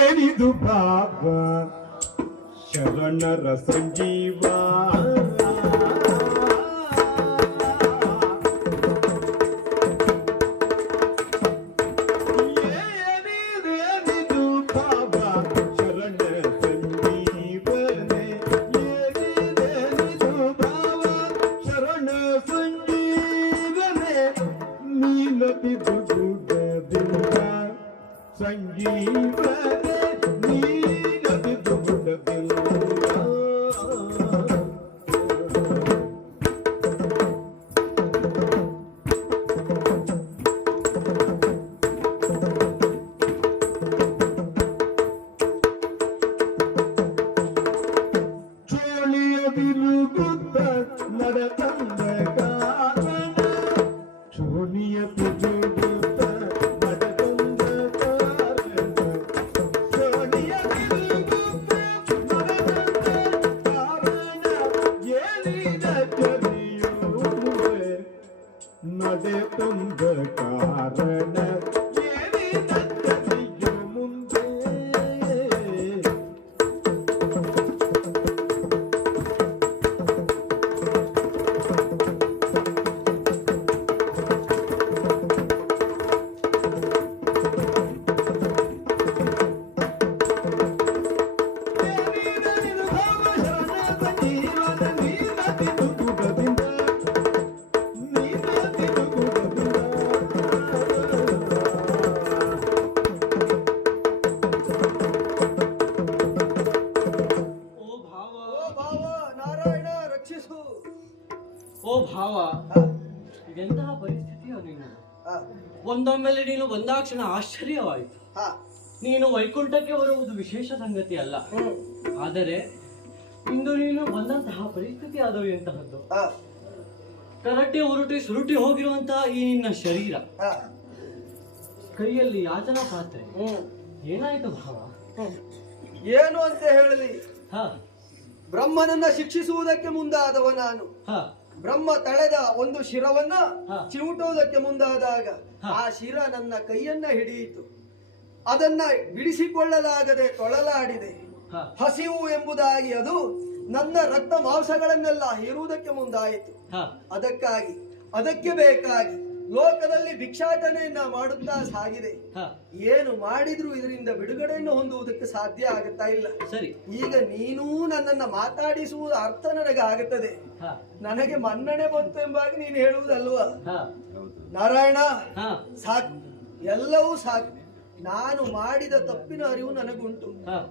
ಏನಿದು ಬಾಬಾ ಶರಣರ ಸಂಜೀವ ಸಂಜೀವನೆ ನೀನದು ಗುಡದಿಲ್ಲ ಚೋಳಿಯ ಬಿರುಗುತ್ತ ನಡೆತಂದ ಕಾರಣ ಚೋಳಿಯ ಬಿರುಗುತ್ತ ನಡೆತಂದ ಕಾರಣ ಚೋಳಿಯ ಬಿರುಗುತ್ತ ನಡೆತಂದ ಕಾರಣ ಏನಿನ ಜರಿಯುವೆ ನಡೆತಂದ ಕಾರಣ ಏನಿನ ಜರಿಯು ಮುಂದೆ ಓ ಭಾವ, ಇದೆಂತಹ ಪರಿಸ್ಥಿತಿಯೋ ನೀನು? ಒಂದೊಮ್ಮೆಲೆ ನೀನು ಬಂದಾಕ್ಷಣ ಆಶ್ಚರ್ಯವಾಯಿತು. ನೀನು ವೈಕುಂಠಕ್ಕೆ ಬರುವುದು ವಿಶೇಷ ಸಂಗತಿ ಅಲ್ಲ, ಆದರೆ ಇಂದು ನೀನು ಬಂದಂತಹ ಪರಿಸ್ಥಿತಿ ಆದರೂ ಎಂತಹದ್ದು? ಕರಟೆ ಉರುಟಿ ಸುರುಟಿ ಹೋಗಿರುವಂತಹ ಈ ನಿನ್ನ ಶರೀರ, ಕೈಯಲ್ಲಿ ಯಾಚನಾ ಪಾತ್ರೆ, ಏನಾಯ್ತು ಭಾವ? ಏನು ಅಂತ ಹೇಳಲಿ, ಬ್ರಹ್ಮನನ್ನ ಶಿಕ್ಷಿಸುವುದಕ್ಕೆ ಮುಂದಾದವ ನಾನು. ಬ್ರಹ್ಮ ತಳೆದ ಒಂದು ಶಿರವನ್ನ ಚಿವುಟುವುದಕ್ಕೆ ಮುಂದಾದಾಗ ಆ ಶಿರ ನನ್ನ ಕೈಯನ್ನ ಹಿಡಿಯಿತು. ಅದನ್ನ ಬಿಡಿಸಿಕೊಳ್ಳಲಾಗದೆ ತೊಳಲಾಡಿದೆ. ಹಸಿವು ಎಂಬುದಾಗಿ ಅದು ನನ್ನ ರಕ್ತ ಮಾಂಸಗಳನ್ನೆಲ್ಲ ಹೀರುವುದಕ್ಕೆ ಮುಂದಾಯಿತು. ಅದಕ್ಕೆ ಬೇಕಾಗಿ ಲೋಕದಲ್ಲಿ ಭಿಕ್ಷಾಟನೆಯನ್ನ ಮಾಡುತ್ತಾ ಸಾಗಿದೆ. ಏನು ಮಾಡಿದ್ರು ಇದರಿಂದ ಬಿಡುಗಡೆಯನ್ನು ಹೊಂದುವುದಕ್ಕೆ ಸಾಧ್ಯ ಆಗುತ್ತಾ ಇಲ್ಲ. ಸರಿ, ಈಗ ನೀನೂ ನನ್ನನ್ನ ಮಾತಾಡಿಸುವುದು ಅರ್ಥ ನನಗೆ ಆಗುತ್ತದೆ. ನನಗೆ ಮನ್ನಣೆ ಬಂತು ಎಂಬಾಗಿ ನೀನು ಹೇಳುವುದಲ್ವಾ? ನಾರಾಯಣ, ಸಾಕು, ಎಲ್ಲವೂ ಸಾಕು. ನಾನು ಮಾಡಿದ ತಪ್ಪಿನ ಅರಿವು ನನಗುಂಟು.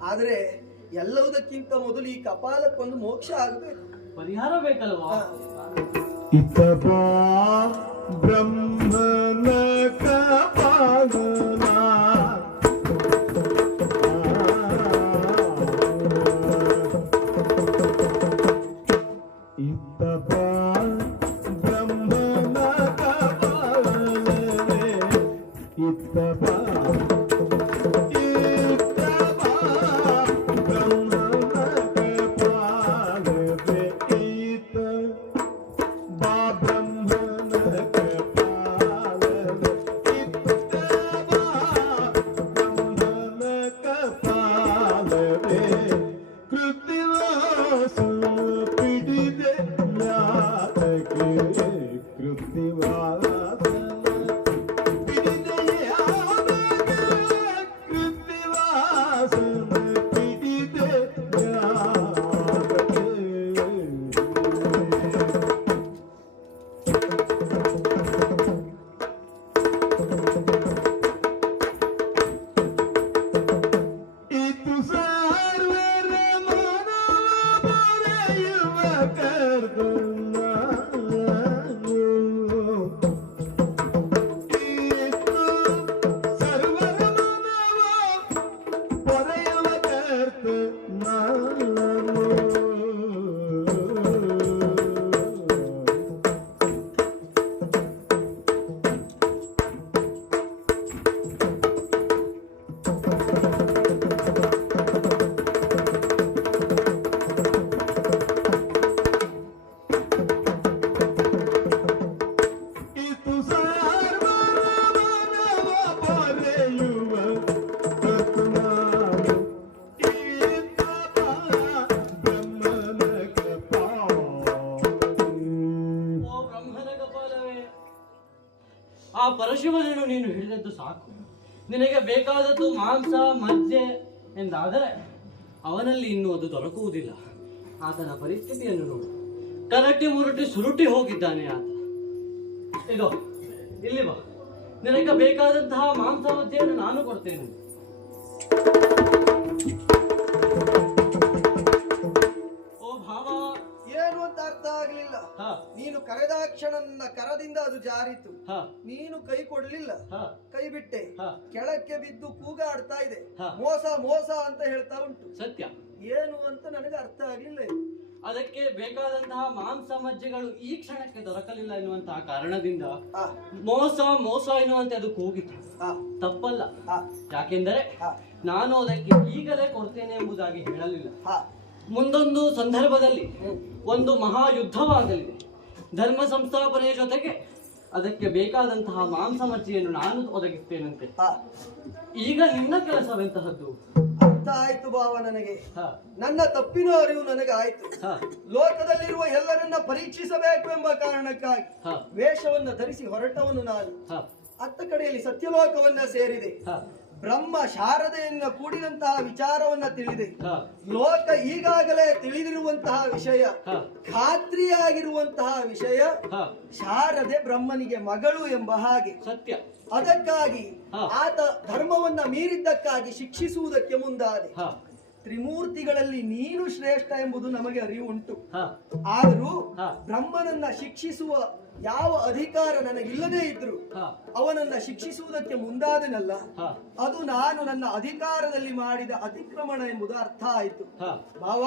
ಆದ್ರೆ ಎಲ್ಲವುದಕ್ಕಿಂತ ಮೊದಲು ಈ ಕಪಾಲಕ್ಕೊಂದು ಮೋಕ್ಷ ಆಗಬೇಕು, ಪರಿಹಾರ ಬೇಕಲ್ವಾ? ಇತಬಾ ಬ್ರಹ್ಮನ ಕಪಾಲನ ಇತಬಾ ಬ್ರಹ್ಮನ ಕಪಾಲನೆ ಇತಬಾ ಪರಶಿವನನ್ನು ನೀನು ಹಿಡಿದದ್ದು ಸಾಕು. ನಿನಗೆ ಬೇಕಾದದ್ದು ಮಾಂಸ ಮಜ್ಜೆ ಎಂದಾದರೆ ಅವನಲ್ಲಿ ಇನ್ನೂ ಅದು ದೊರಕುವುದಿಲ್ಲ. ಆತನ ಪರಿಸ್ಥಿತಿಯನ್ನು ನೋಡು. ಕರಟಿ ಮುರುಟಿ ಸುರುಟಿ ಹೋಗಿದ್ದಾನೆ ಆತ. ಇದು ಇಲ್ಲಿ ಬಾ, ನಿನಗೆ ಬೇಕಾದಂತಹ ಮಾಂಸ ಮಜ್ಜೆಯನ್ನು ನಾನು ಕೊಡ್ತೇನೆ. ಓ ಭಾವ, ಏನು ಅಂತ ಅರ್ಥ ಆಗ್ಲಿಲ್ಲ. ನೀನು ಕರೆದಾಕ್ಷಣ ನನ್ನ ಕರದಿಂದ ಅದು ಜಾರಿತು. ನೀನು ಕೈ ಕೊಡ್ಲಿಲ್ಲ, ಕೈ ಬಿಟ್ಟೆ. ಕೆಳಕ್ಕೆ ಬಿದ್ದು ಕೂಗಾಡ್ತಾ ಇದೆ, ಮೋಸ ಮೋಸ ಅಂತ ಹೇಳ್ತಾ ಉಂಟು. ಸತ್ಯ ಏನು ಅಂತ ನನಗೆ ಅರ್ಥ ಆಗ್ಲಿಲ್ಲ. ಅದಕ್ಕೆ ಬೇಕಾದಂತಹ ಮಾಂಸ ಮಜ್ಜೆಗಳು ಈ ಕ್ಷಣಕ್ಕೆ ದೊರಕಲಿಲ್ಲ ಎನ್ನುವಂತಹ ಕಾರಣದಿಂದ ಮೋಸ ಮೋಸ ಎನ್ನುವಂತೆ ಅದು ಕೂಗಿತು. ತಪ್ಪಲ್ಲ. ಯಾಕೆಂದರೆ ನಾನು ಅದಕ್ಕೆ ಈಗಲೇ ಕೊಡ್ತೇನೆ ಎಂಬುದಾಗಿ ಹೇಳಲಿಲ್ಲ. ಮುಂದೊಂದು ಸಂದರ್ಭದಲ್ಲಿ ಒಂದು ಮಹಾಯುದ್ಧವಾಗಲಿದೆ. ಧರ್ಮ ಸಂಸ್ಥಾಪನೆಯ ಜೊತೆಗೆ ಅದಕ್ಕೆ ಬೇಕಾದಂತಹ ಮಾಂಸ ಮಜ್ಜೆಯನ್ನು ನಾನು ಒದಗಿಸ್ತೇನಂತೆ. ಈಗ ನಿನ್ನ ಕೆಲಸವೆಂತಹದ್ದು? ಅರ್ಥ ಆಯ್ತು ಭಾವ ನನಗೆ. ನನ್ನ ತಪ್ಪಿನ ಅರಿವು ನನಗೆ ಆಯ್ತು. ಲೋಕದಲ್ಲಿರುವ ಎಲ್ಲರನ್ನ ಪರೀಕ್ಷಿಸಬೇಕು ಎಂಬ ಕಾರಣಕ್ಕಾಗಿ ವೇಷವನ್ನ ಧರಿಸಿ ಹೊರಟವನು ನಾನು. ಅತ್ತ ಕಡೆಯಲ್ಲಿ ಸತ್ಯಲೋಕವನ್ನ ಸೇರಿದೆ. ಬ್ರಹ್ಮ ಶಾರದೆಯಿಂದ ಕೂಡಿದಂತಹ ವಿಚಾರವನ್ನ ತಿಳಿದೆ. ಲೋಕ ಈಗಾಗಲೇ ತಿಳಿದಿರುವಂತಹ ವಿಷಯ, ಖಾತ್ರಿಯಾಗಿರುವಂತಹ ವಿಷಯ, ಶಾರದೆ ಬ್ರಹ್ಮನಿಗೆ ಮಗಳು ಎಂಬ ಹಾಗೆ ಸತ್ಯ. ಅದಕ್ಕಾಗಿ ಆತ ಧರ್ಮವನ್ನ ಮೀರಿದ್ದಕ್ಕಾಗಿ ಶಿಕ್ಷಿಸುವುದಕ್ಕೆ ಮುಂದಾದೆ. ತ್ರಿಮೂರ್ತಿಗಳಲ್ಲಿ ನೀನು ಶ್ರೇಷ್ಠ ಎಂಬುದು ನಮಗೆ ಅರಿವು ಉಂಟು. ಆದರೂ ಬ್ರಹ್ಮನನ್ನ ಶಿಕ್ಷಿಸುವ ಯಾವ ಅಧಿಕಾರ ನನಗಿಲ್ಲದೇ ಇದ್ರು ಅವನನ್ನ ಶಿಕ್ಷಿಸುವುದಕ್ಕೆ ಮುಂದಾದನಲ್ಲ, ಅದು ನಾನು ನನ್ನ ಅಧಿಕಾರದಲ್ಲಿ ಮಾಡಿದ ಅತಿಕ್ರಮಣ ಎಂಬುದು ಅರ್ಥ ಆಯ್ತು. ಭಾವ,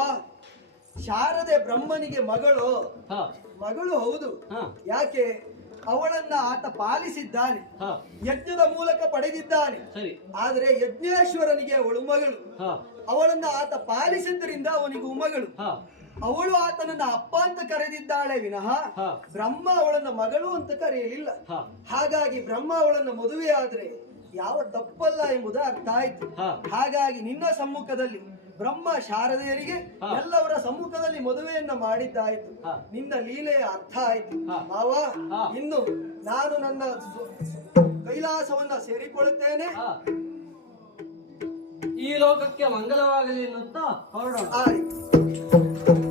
ಶಾರದೆ ಬ್ರಹ್ಮನಿಗೆ ಮಗಳು ಹೌದು. ಯಾಕೆ? ಅವಳನ್ನ ಆತ ಪಾಲಿಸಿದ್ದಾನೆ, ಯಜ್ಞದ ಮೂಲಕ ಪಡೆದಿದ್ದಾನೆ. ಆದರೆ ಯಜ್ಞೇಶ್ವರನಿಗೆ ಅವಳು ಮಗಳು. ಅವಳನ್ನ ಆತ ಪಾಲಿಸಿದ್ದರಿಂದ ಅವನಿಗೂ ಮಗಳು. ಅವಳು ಆತನನ್ನ ಅಪ್ಪ ಅಂತ ಕರೆದಿದ್ದಾಳೆ ವಿನಃ ಬ್ರಹ್ಮ ಅವಳನ್ನ ಮಗಳು ಅಂತ ಕರೆಯಲಿಲ್ಲ. ಹಾಗಾಗಿ ಬ್ರಹ್ಮ ಅವಳನ್ನ ಮದುವೆ ಆದ್ರೆ ಯಾವ ತಪ್ಪಲ್ಲ ಎಂಬುದು ಅರ್ಥ ಆಯ್ತು. ಹಾಗಾಗಿ ನಿನ್ನ ಸಮ್ಮುಖದಲ್ಲಿ ಬ್ರಹ್ಮ ಶಾರದೆಯರಿಗೆ ಎಲ್ಲವರ ಸಮ್ಮುಖದಲ್ಲಿ ಮದುವೆಯನ್ನ ಮಾಡಿದ್ದಾಯ್ತು. ನಿನ್ನ ಲೀಲೆಯ ಅರ್ಥ ಆಯ್ತು. ಮಾವ, ಇನ್ನು ನಾನು ನನ್ನ ಕೈಲಾಸವನ್ನ ಸೇರಿಕೊಳ್ಳುತ್ತೇನೆ. ಈ ಲೋಕಕ್ಕೆ ಮಂಗಲವಾಗಲಿ ಎನ್ನುತ್ತಾ ಹೊರಡೋಣ. ಆಯ್ತು.